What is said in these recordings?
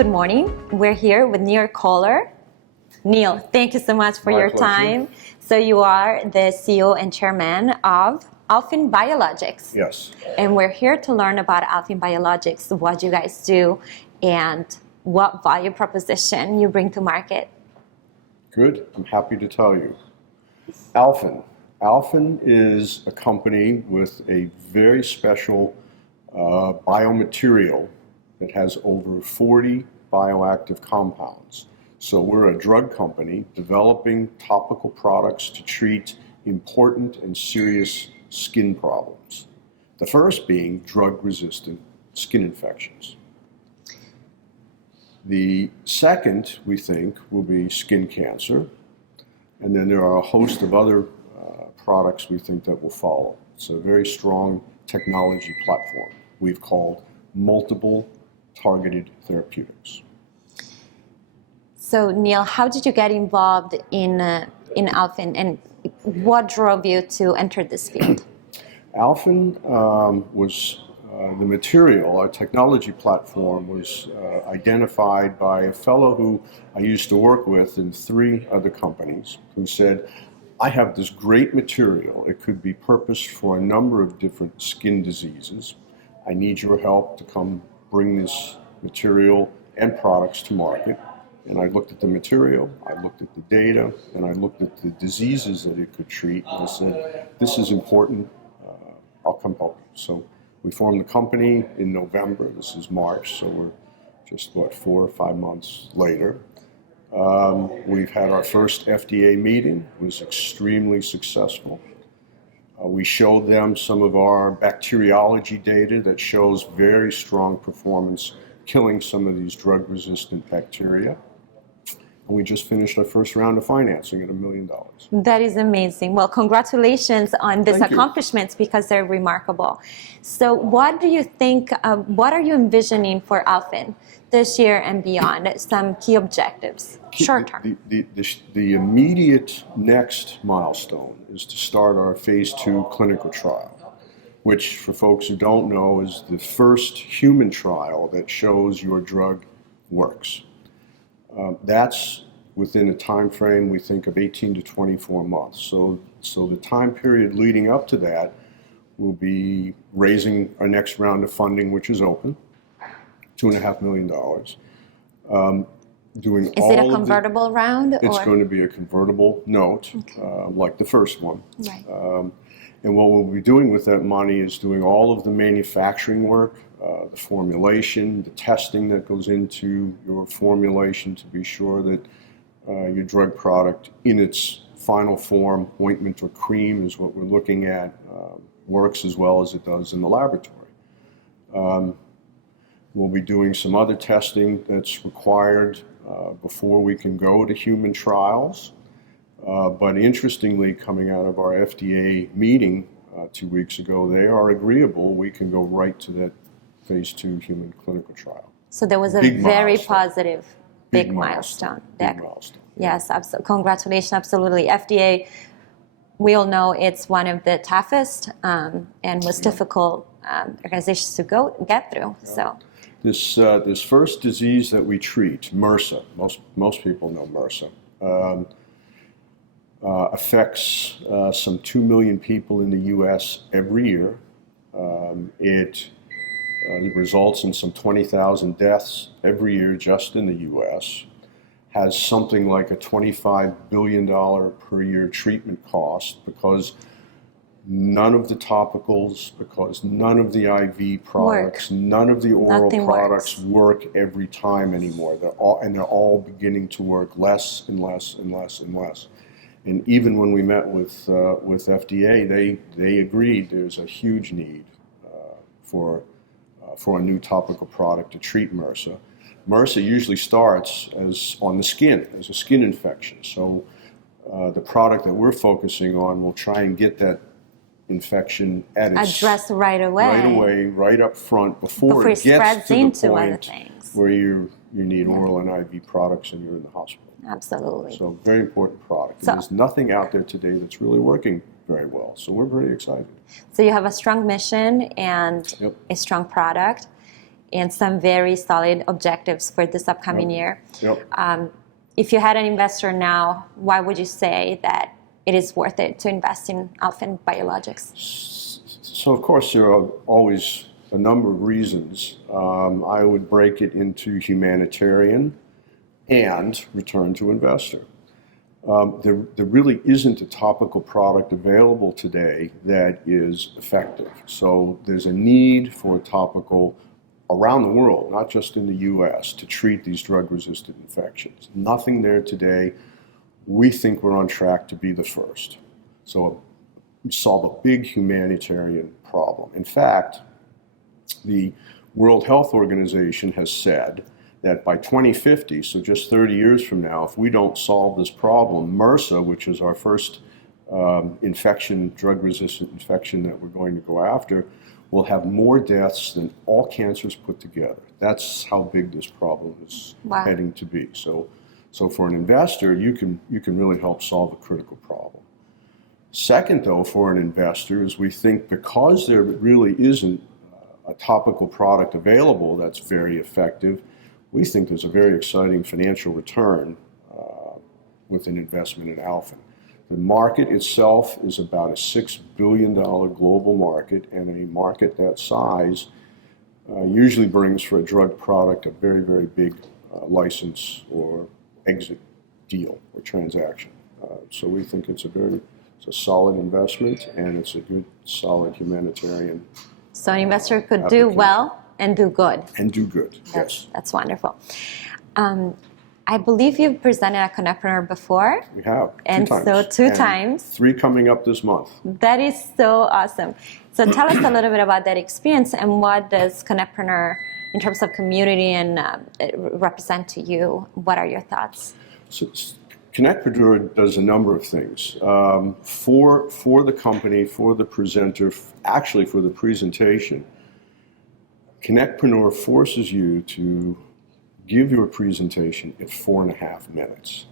Good morning. We're here with Neal Koller. Neal, thank you so much for your time. So you are the CEO and chairman of Alphyn Biologics. Yes. And we're here to learn about Alphyn Biologics, what you guys do, and what value proposition you bring to market. Good. I'm happy to tell you. Alphyn is a company with a very special biomaterial that has over 40 bioactive compounds. So we're a drug company developing topical products to treat important and serious skin problems. The first being drug-resistant skin infections. The second, we think, will be skin cancer. And then there are a host of other products we think that will follow. It's a very strong technology platform we've called multiple targeted therapeutics. So Neal, how did you get involved in Alphyn, and what drove you to enter this field? Alphyn was the material, our technology platform was identified by a fellow who I used to work with in 3 other companies, who said, I have this great material. It could be purposed for a number of different skin diseases. I need your help to come bring this material and products to market. And I looked at the material, I looked at the data, and I looked at the diseases that it could treat. And I said, this is important, I'll come help you. So we formed the company in November. This is March, so we're just, 4 or 5 months later. We've had our first FDA meeting. It was extremely successful. We showed them some of our bacteriology data that shows very strong performance killing some of these drug-resistant bacteria. And we just finished our first round of financing at $1 million. That is amazing. Well, congratulations on these Thank you. accomplishments, because they're remarkable. So what do you think, what are you envisioning for Alphyn this year and beyond? Some key objectives, short term. The immediate next milestone is to start our phase 2 clinical trial, which, for folks who don't know, is the first human trial that shows your drug works. That's within a time frame, we think, of 18 to 24 months. So the time period leading up to that will be raising our next round of funding, which is open, $2.5 million. Is it a convertible round? It's going to be a convertible note, okay, like the first one. Right. And what we'll be doing with that money is doing all of the manufacturing work, the formulation, the testing that goes into your formulation to be sure that your drug product in its final form, ointment or cream is what we're looking at, works as well as it does in the laboratory. We'll be doing some other testing that's required before we can go to human trials. But interestingly, coming out of our FDA meeting 2 weeks ago, they are agreeable. We can go right to that phase 2 human clinical trial. So there was a very positive, big milestone. Yes, absolutely. Congratulations, absolutely. FDA, we all know it's one of the toughest and most difficult organizations to get through. So this first disease that we treat, MRSA, most people know MRSA, affects some 2 million people in the U.S. every year. It results in some 20,000 deaths every year just in the U.S., has something like a $25 billion per year treatment cost because none of the topicals, because none of the IV products, none of the oral products work every time anymore. They're all beginning to work less and less and less and less. And even when we met with FDA, they agreed there's a huge need for a new topical product to treat MRSA. MRSA usually starts on the skin, as a skin infection. So the product that we're focusing on will try and get that infection addressed right away, right up front before it gets to the point where you need oral and IV products and you're in the hospital. Absolutely. So very important product. There's nothing out there today that's really working very well. So we're very excited. So you have a strong mission and a strong product. and some very solid objectives for this upcoming year. Yep. If you had an investor now, why would you say that it is worth it to invest in Alphyn Biologics? So, of course, there are always a number of reasons. I would break it into humanitarian and return to investor. There really isn't a topical product available today that is effective. So there's a need for a topical around the world, not just in the U.S., to treat these drug-resistant infections. Nothing there today. We think we're on track to be the first. So we solve a big humanitarian problem. In fact, the World Health Organization has said that by 2050, so just 30 years from now, if we don't solve this problem, MRSA, which is our first infection, drug-resistant infection that we're going to go after, will have more deaths than all cancers put together. That's how big this problem is heading to be. So for an investor, you can really help solve a critical problem. Second, though, for an investor is we think because there really isn't a topical product available that's very effective, we think there's a very exciting financial return with an investment in Alphyn. The market itself is about a $6 billion global market, and a market that size usually brings for a drug product a very, very big license or exit deal or transaction. So we think it's a solid investment, and it's a good, solid humanitarian. So an investor could do well and do good. And do good, yes. That's wonderful. I believe you've presented at CONNECTpreneur before. We have, and two times. So two times. 3 coming up this month. That is so awesome. So tell us a little bit about that experience, and what does CONNECTpreneur, in terms of community, and represent to you? What are your thoughts? So CONNECTpreneur does a number of things. For the company, for the presenter, actually for the presentation, CONNECTpreneur forces you to give your presentation in 4.5 minutes.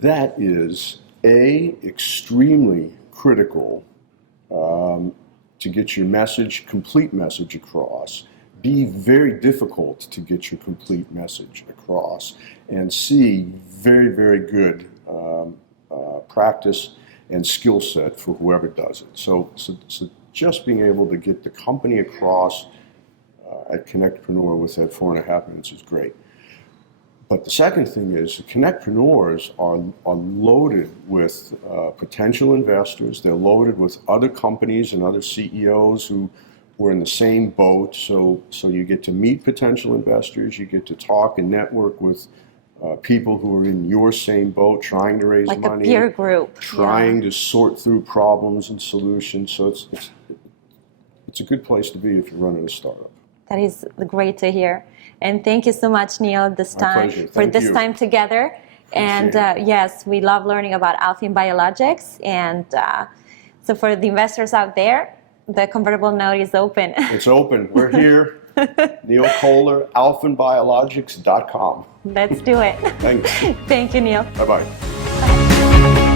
That is extremely critical to get your complete message across. B, very difficult to get your complete message across. And C, very, very good practice and skill set for whoever does it. So just being able to get the company across at CONNECTpreneur with that 4.5 minutes is great. But the second thing is, the CONNECTpreneurs are loaded with potential investors. They're loaded with other companies and other CEOs who are in the same boat. So you get to meet potential investors. You get to talk and network with people who are in your same boat, trying to raise money. Like a peer group. Trying to sort through problems and solutions. So it's a good place to be if you're running a startup. That is great to hear. And thank you so much, Neal, for this time together. And yes, we love learning about Alphyn Biologics. And so for the investors out there, the convertible note is open. It's open. We're here. Neal Koller, alphynbiologics.com. Let's do it. Thanks. Thank you, Neal. Bye-bye.